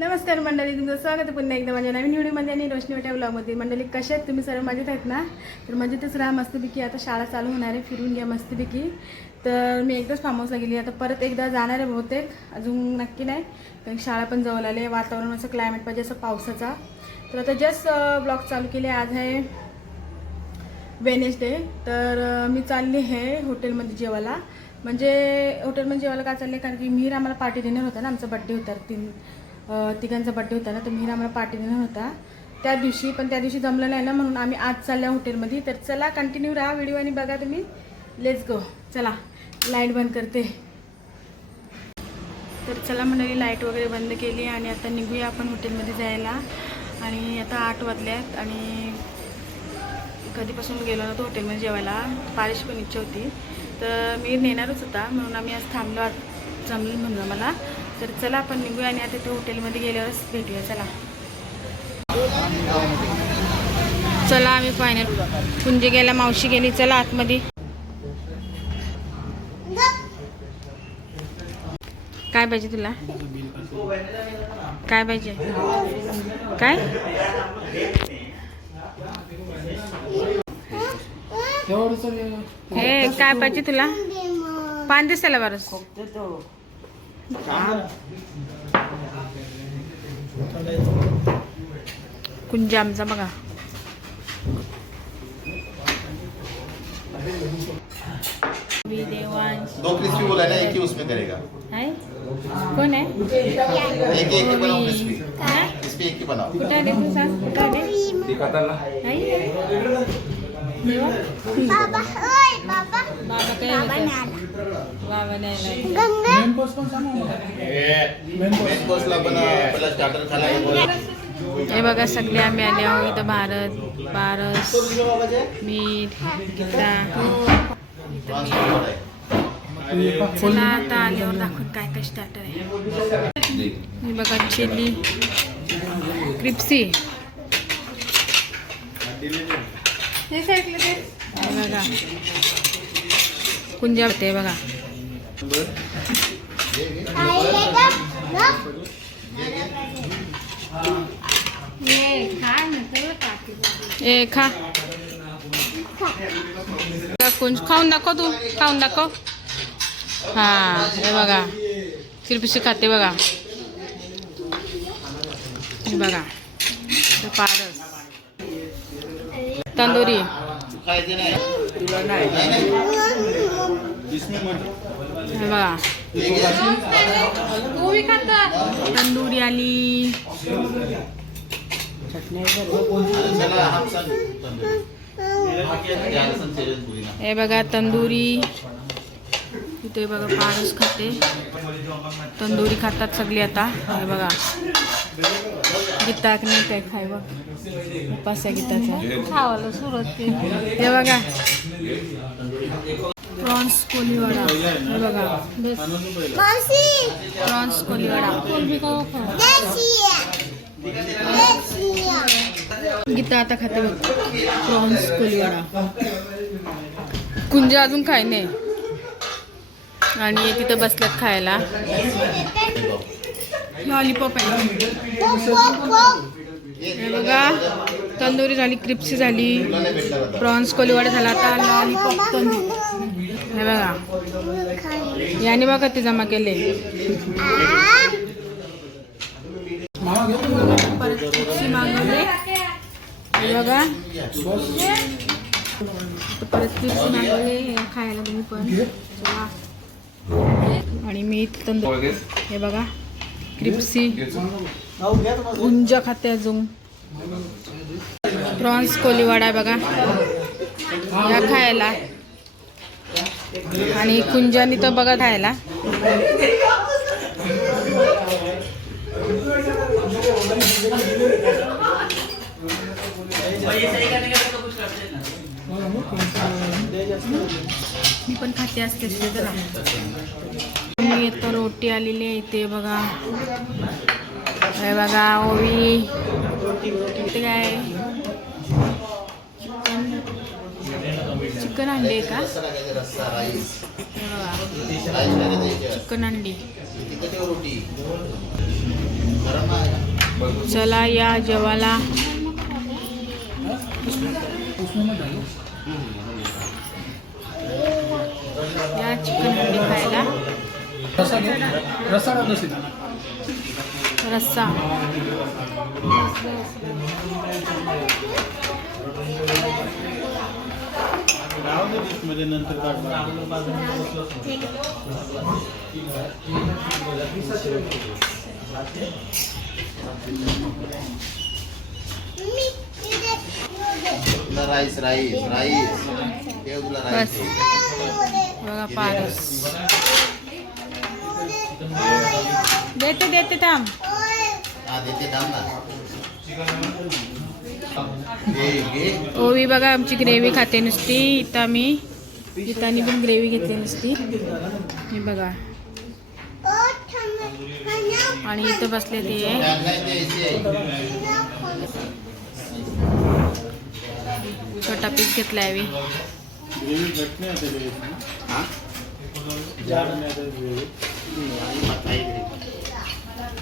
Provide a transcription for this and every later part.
नमस्कार मंडळी तुमचं स्वागत पुन्हा एकदा माझ्या नवीन व्हिडिओमध्ये आणि रोशनी वाट्या ब्लॉगमध्ये मंडळी कशा आहेत तुम्ही? सर्व मजेत आहेत ना? तर मजेतच राहा मस्तपैकी. आता शाळा चालू होणार आहे फिरून घ्या मस्तपैकी. तर मी एकदाच फार्म हाऊसला गेली. आता परत एकदा जाणार आहे बहुतेक. अजून नक्की नाही. कारण शाळा पण जवळ आले वातावरण असं क्लायमेट पाहिजे असं पावसाचा. तर आता जस्ट ब्लॉग चालू केले आज आहे वेनेसडे तर मी चालली आहे हॉटेलमध्ये जेवायला. म्हणजे हॉटेलमध्ये जेवायला का चालले कारण की मिहीर आम्हाला पार्टी देणार होता ना. आमचा बड्डे होता तीन तिघांचा बड्डे होता ना तर मिहीर आम्हाला पार्टी देणार होता. त्या दिवशी पण त्या दिवशी जमलं नाही ना म्हणून आम्ही आज चालल्या हॉटेलमध्ये तर चला कंटिन्यू राहा व्हिडिओ आणि बघा तुम्ही. लेट्स गो चला लाइट बंद करते. तर चला मंडळी लाइट वगैरे बंद केली आणि आता निघूया आपण हॉटेलमध्ये जायला. आणि आता आठ वाजल्यात आणि कधीपासून गेलो नव्हतो हॉटेलमध्ये जेवायला. पारिश पण इच्छा होती. तर मी नेणारच होता म्हणून आम्ही आज थांबलो. जमलं म्हणलं मला. तर चला आपण निघूया आणि आता ते हॉटेलमध्ये गेल्यावरच भेटूया चला. चला आम्ही फायनल कुंजे गेला मावशी गेली चला आतमध्ये. काय पाहिजे तुला? काय पाहिजे? काय? हे काय पाहिजे तुला? पाच दिवसाला बरंच कुंज आमचा बघा. मी देवांश. दो क्रिस्पी बोला ना एक ही उसमें करेगा. आहे कोण आहे एक एक ही बनाओ क्रिस्पी हा? क्रिस्पी एक ही बनाओ. कुठं आले तू सांग कुठं आले आई देवा। बाबा ओय बाबा बाबा काय बोलतात? बाबा नाही आला. गंगा मेन कोर्सला पण पहिला स्टार्टर खाला हे बघा सगळे आम्ही आले आहोत इथं भारत पारस मीठ गीता चला आता आल्यावर दाखवून काय काय स्टार्टर आहे. हे बघा चिली. क्रिप्सी. हे बघा. कुंजा ते बघा. ए खा. कुंज खाऊन दाखव तू. खाऊन दाखव. हा हे बघा. किरपिशी खाते बघा. हे बघा. पा तंदुरी. बघा. तंदुरी आली. हे बघा तंदुरी. इथे बघा पारस खाते. तंदुरी खातात सगळी आता. हे बघा. गीताक नाही काय खाय बघ. उपास आहे गीताचा. खावाला सुरुवात हे बघा. प्रॉन्स कोलीवाडा. हे बघा. प्रॉन्स कोलीवाडा. गीता आता खाते बघ. प्रॉन्स कोलीवाडा. कुंज अजून खाय नाही. आणि तिथं बसल्यात खायला. लॉलीपॉप आहे. हे बघा तंदुरी झाली क्रिप्सी झाली प्रॉन्स कोलीवाडा झाला आता लॉलीपॉप तंदूर हे बघा. याने बघा ते जमा केले. परत क्रिप्सी मागवले बघा. परत क्रिप्सी मागवले हे खायला तुम्ही पण. आणि मी तंदूर हे बघा. क्रिप्सी. गुंज खाते अजून. प्रॉन्स कोलीवाडा आहे बघा. या खायला. आणि कुंजानी तर बघा खायला. मी पण खाते असते जरा. मी येतो रोटी आलेली आहे इथे बघा. हे बघा ओवी. इथे काय चिकन. अंडी आहे का? चिकन अंडी. चला या जेवायला. या चिकन हंडी खायला. रस्सा मध्ये नंतर तुला राईस राईस राईस ते तुला राईस बस. बघा पारस. देते देते थांब. हा देते थांब ना. ओवी बघा आमची ग्रेव्ही खाते नुसती. इथं आम्ही इथं पण ग्रेव्ही घेतली नुसती. हे बघा. आणि इथं बसले ते. छोटा पीस घेतला आहे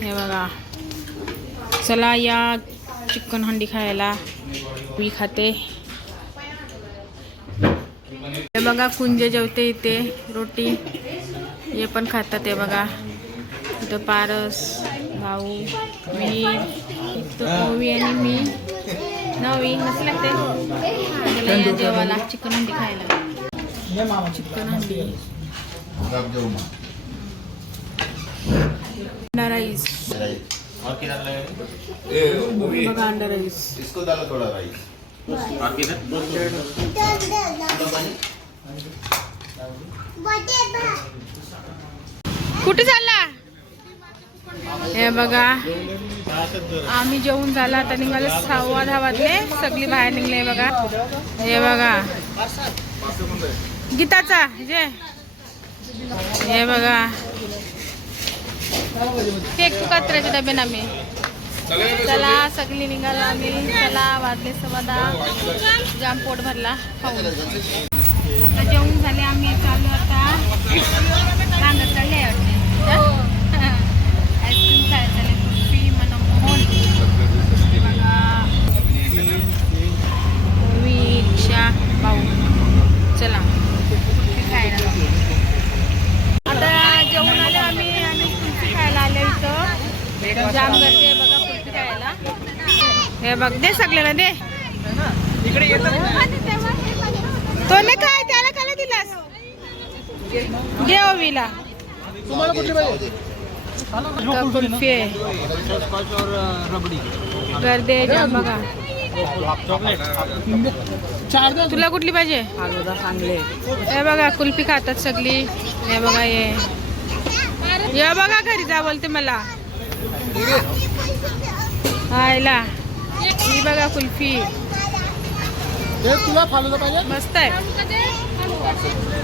हे बघा. चला या चिकन हंडी खायला. मी खाते. हे बघा कुंजे जेवते इथे. रोटी. हे पण खातात हे बघा. इथं पारस भाऊ मी इथं ओवी आणि मी नवी नसं लागते जेवायला. चिकन हंडी खायला. ये मामा चिकन हंडी. अंडा राईस. बघा अंडा राईस. इसको डालो थोड़ा राईस. और किधर? बटे बा कुठे चालला? हे बघा. आम्ही जेवून झाला आता निघाले सव्वा दहा वाजले. सगळी बाहेर निघले बघा. हे बघा. गीताचा जे. हे बघा. एक कचऱ्याचे डबे ना मी. चला सगळी निघाला आम्ही. चला वाजले सव्वा दहा. जाम पोट भरला. खाऊन. आता जेवण झाले आम्ही चालू आता सांगत चालले आईस्क्रीम खायला चालले कुल्फी मनमोहन बघा ओवीच्या भाऊ चला कुल्फी खायला आता जेवण आले आम्ही आणि कुल्फी खायला आले इथं जाम गर्दी आहे बघा कुल्फी खायला. हे बघ दे सगळ्यांना दे. तो नाही काय त्याला काय दिलास. घे ओवीला. तुम्हाला कुठली पाहिजे कुल्फी आहे. रबडी गर्दी आहे जाम बघा. चार द्या तुला कुठली पाहिजे हे बघा कुल्फी खातात सगळी. हे बघा हे बघा घरी जा बोलते मला. आयला ही बघा कुल्फी. तुला फालुदा पाहिजे? मस्त आहे.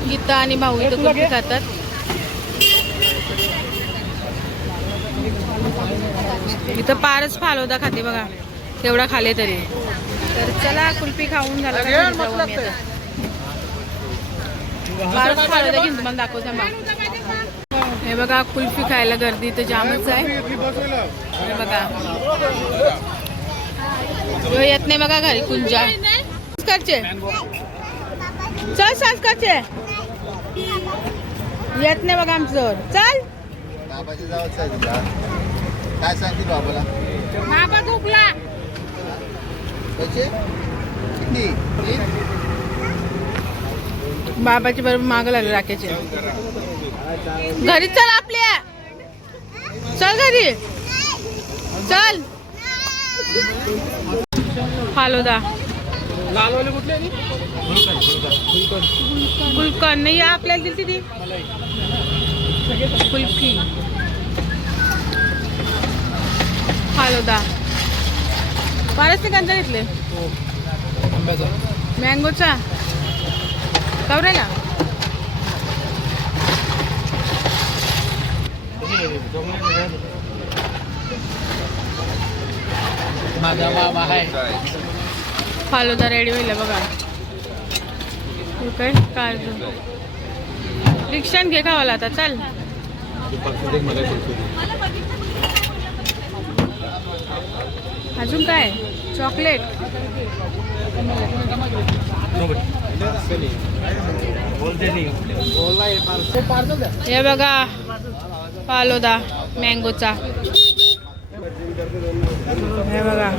गीता आणि भाऊ इथं कुल्फी खातात. इथं पारच फालोदा खाते बघा. तेवढा खाले तरी. तर चला कुल्फी खाऊन झाला. पारच फालोदा घेऊन तुम्हाला दाखवते मग हे बघा कुल्फी खायला गर्दी तर जामच आहे. हे बघा. ह्यो येत नाही बघा घरी कुंजा. संस्कारचे. चल संस्कारचे. येत नाही बघा आमचं. चल. काय सांगतील बाबाला? बाबा झोपला? बाबाची बरोबर माग लागले राख्याचे घरी चल आपल्या. चल घरी. चल. फालोदा कुठले आणि गुलकन नाही आपल्याला दिली ती. कुल्फी. फालोदा फारच ते कंचा घेतले. आंब्याचा. मँगोचा. कवरेला माझा बाबा आहे. फालुदा रेडी होईल बघा. हे काय काजू रिक्षान घे खावाला आता चल. अजून काय? चॉकलेट. हे बघा. फालोदा मँगोचा हे बघा.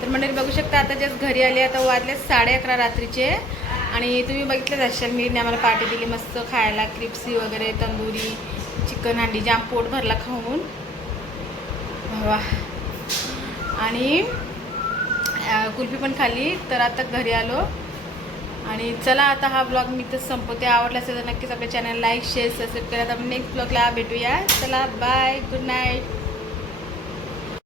तर मंडळी बघू शकता आता जस्ट घरी आले आता वाजले साडे अकरा रात्रीचे. आणि तुम्ही बघितलंच असाल मी आम्हाला पार्टी दिली मस्त खायला क्रिप्सी वगैरे तंदुरी चिकन हंडी जाम पोट भरला खाऊन. वा. आणि कुल्फी पण खाल्ली तर आता घरी आलो. आणि चला आता हा ब्लॉग मी तर संपवते. आवडला असेल तर नक्कीच आपल्या चॅनल लाईक शेअर सबस्क्राईब करा. तर नेक्स्ट ब्लॉगला भेटूया. चला बाय गुड नाईट